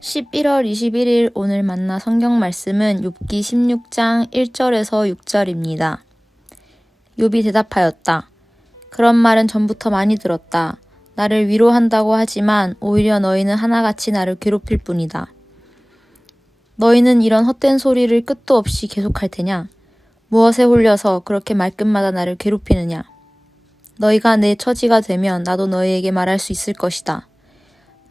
11월 21일 오늘 만나 성경 말씀은 욥기 16장 1절에서 6절입니다. 욥이 대답하였다. 그런 말은 전부터 많이 들었다. 나를 위로한다고 하지만 오히려 너희는 하나같이 나를 괴롭힐 뿐이다. 너희는 이런 헛된 소리를 끝도 없이 계속할 테냐? 무엇에 홀려서 그렇게 말끝마다 나를 괴롭히느냐? 너희가 내 처지가 되면 나도 너희에게 말할 수 있을 것이다.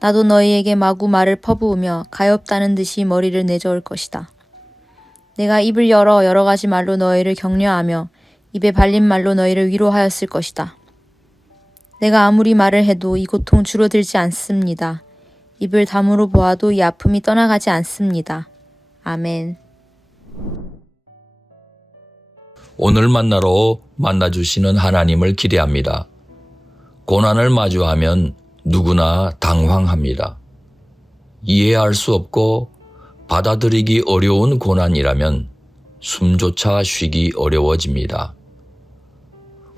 나도 너희에게 마구 말을 퍼부으며 가엾다는 듯이 머리를 내저을 것이다. 내가 입을 열어 여러 가지 말로 너희를 격려하며 입에 발린 말로 너희를 위로하였을 것이다. 내가 아무리 말을 해도 이 고통 줄어들지 않습니다. 입을 다물어 보아도 이 아픔이 떠나가지 않습니다. 아멘. 오늘 만나러 만나주시는 하나님을 기대합니다. 고난을 마주하면 누구나 당황합니다. 이해할 수 없고 받아들이기 어려운 고난이라면 숨조차 쉬기 어려워집니다.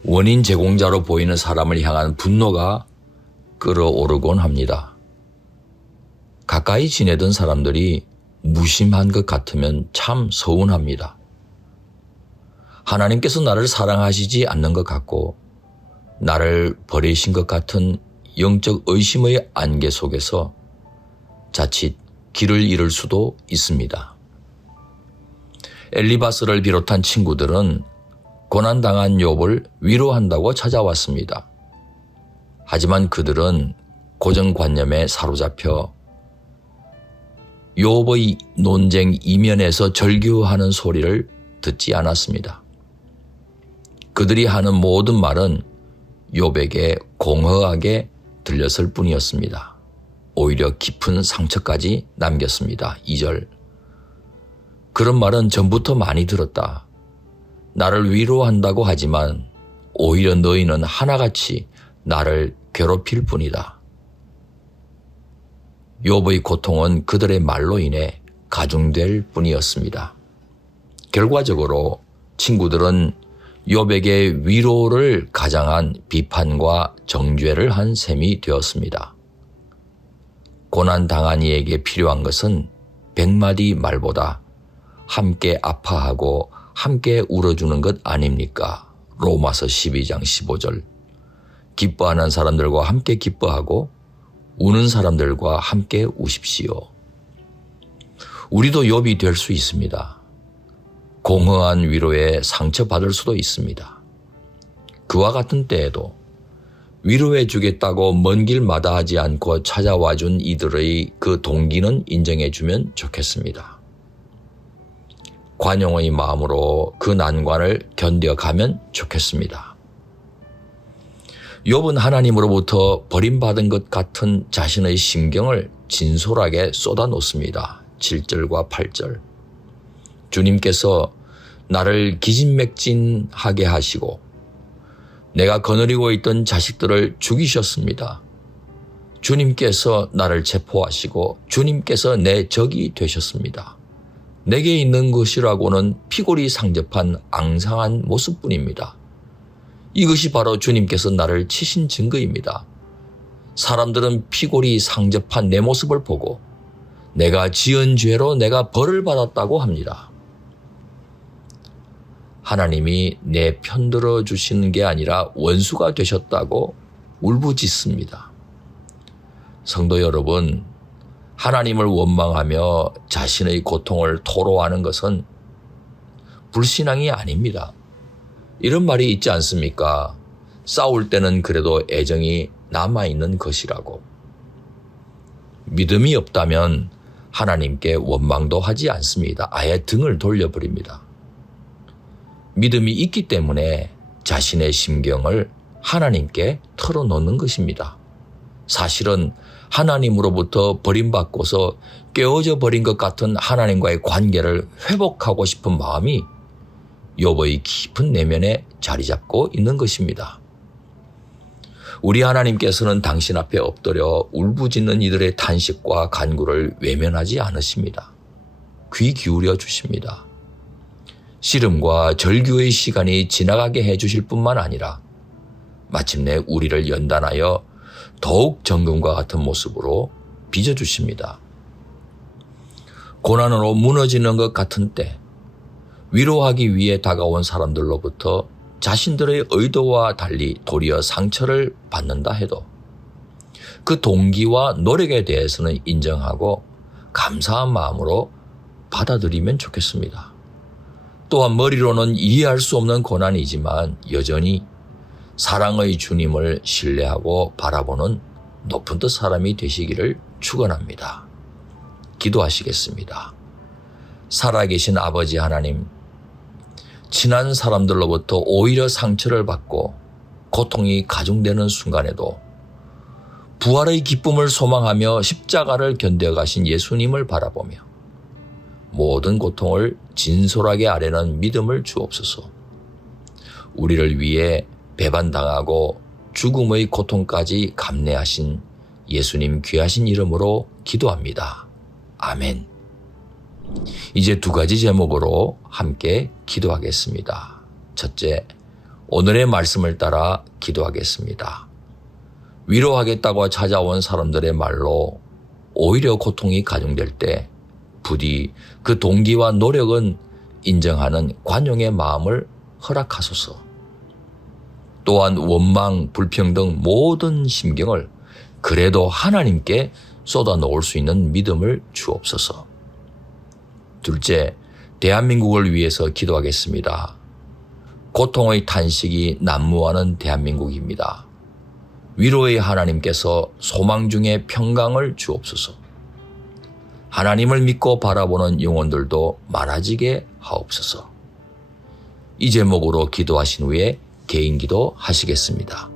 원인 제공자로 보이는 사람을 향한 분노가 끓어오르곤 합니다. 가까이 지내던 사람들이 무심한 것 같으면 참 서운합니다. 하나님께서 나를 사랑하시지 않는 것 같고 나를 버리신 것 같은 영적 의심의 안개 속에서 자칫 길을 잃을 수도 있습니다. 엘리바스를 비롯한 친구들은 고난당한 욥을 위로한다고 찾아왔습니다. 하지만 그들은 고정관념에 사로잡혀 욥의 논쟁 이면에서 절규하는 소리를 듣지 않았습니다. 그들이 하는 모든 말은 욥에게 공허하게 들렸을 뿐이었습니다. 오히려 깊은 상처까지 남겼습니다. 2절. 그런 말은 전부터 많이 들었다. 나를 위로한다고 하지만 오히려 너희는 하나같이 나를 괴롭힐 뿐이다. 욥의 고통은 그들의 말로 인해 가중될 뿐이었습니다. 결과적으로 친구들은 욥에게 위로를 가장한 비판과 정죄를 한 셈이 되었습니다. 고난당한 이에게 필요한 것은 100마디 말보다 함께 아파하고 함께 울어주는 것 아닙니까? 로마서 12장 15절. 기뻐하는 사람들과 함께 기뻐하고 우는 사람들과 함께 우십시오. 우리도 욥이 될 수 있습니다. 공허한 위로에 상처받을 수도 있습니다. 그와 같은 때에도 위로해 주겠다고 먼 길 마다하지 않고 찾아와 준 이들의 그 동기는 인정해 주면 좋겠습니다. 관용의 마음으로 그 난관을 견뎌가면 좋겠습니다. 욥은 하나님으로부터 버림받은 것 같은 자신의 심경을 진솔하게 쏟아놓습니다. 7절과 8절. 주님께서 나를 기진맥진하게 하시고 내가 거느리고 있던 자식들을 죽이셨습니다. 주님께서 나를 체포하시고 주님께서 내 적이 되셨습니다. 내게 있는 것이라고는 피골이 상접한 앙상한 모습뿐입니다. 이것이 바로 주님께서 나를 치신 증거입니다. 사람들은 피골이 상접한 내 모습을 보고 내가 지은 죄로 내가 벌을 받았다고 합니다. 하나님이 내 편들어 주시는 게 아니라 원수가 되셨다고 울부짖습니다. 성도 여러분, 하나님을 원망하며 자신의 고통을 토로하는 것은 불신앙이 아닙니다. 이런 말이 있지 않습니까? 싸울 때는 그래도 애정이 남아있는 것이라고. 믿음이 없다면 하나님께 원망도 하지 않습니다. 아예 등을 돌려버립니다. 믿음이 있기 때문에 자신의 심경을 하나님께 털어놓는 것입니다. 사실은 하나님으로부터 버림받고서 깨어져 버린 것 같은 하나님과의 관계를 회복하고 싶은 마음이 욥의 깊은 내면에 자리 잡고 있는 것입니다. 우리 하나님께서는 당신 앞에 엎드려 울부짖는 이들의 탄식과 간구를 외면하지 않으십니다. 귀 기울여 주십니다. 씨름과 절규의 시간이 지나가게 해주실 뿐만 아니라 마침내 우리를 연단하여 더욱 정금과 같은 모습으로 빚어주십니다. 고난으로 무너지는 것 같은 때 위로하기 위해 다가온 사람들로부터 자신들의 의도와 달리 도리어 상처를 받는다 해도 그 동기와 노력에 대해서는 인정하고 감사한 마음으로 받아들이면 좋겠습니다. 또한 머리로는 이해할 수 없는 고난이지만 여전히 사랑의 주님을 신뢰하고 바라보는 높은 뜻 사람이 되시기를 축원합니다. 기도하시겠습니다. 살아계신 아버지 하나님, 친한 사람들로부터 오히려 상처를 받고 고통이 가중되는 순간에도 부활의 기쁨을 소망하며 십자가를 견뎌가신 예수님을 바라보며 모든 고통을 진솔하게 아뢰는 믿음을 주옵소서. 우리를 위해 배반당하고 죽음의 고통까지 감내하신 예수님 귀하신 이름으로 기도합니다. 아멘. 이제 두 가지 제목으로 함께 기도하겠습니다. 첫째, 오늘의 말씀을 따라 기도하겠습니다. 위로하겠다고 찾아온 사람들의 말로 오히려 고통이 가중될 때 부디 그 동기와 노력은 인정하는 관용의 마음을 허락하소서. 또한 원망, 불평등 모든 심경을 그래도 하나님께 쏟아 놓을 수 있는 믿음을 주옵소서. 둘째, 대한민국을 위해서 기도하겠습니다. 고통의 탄식이 난무하는 대한민국입니다. 위로의 하나님께서 소망 중에 평강을 주옵소서. 하나님을 믿고 바라보는 영혼들도 많아지게 하옵소서. 이 제목으로 기도하신 후에 개인 기도 하시겠습니다.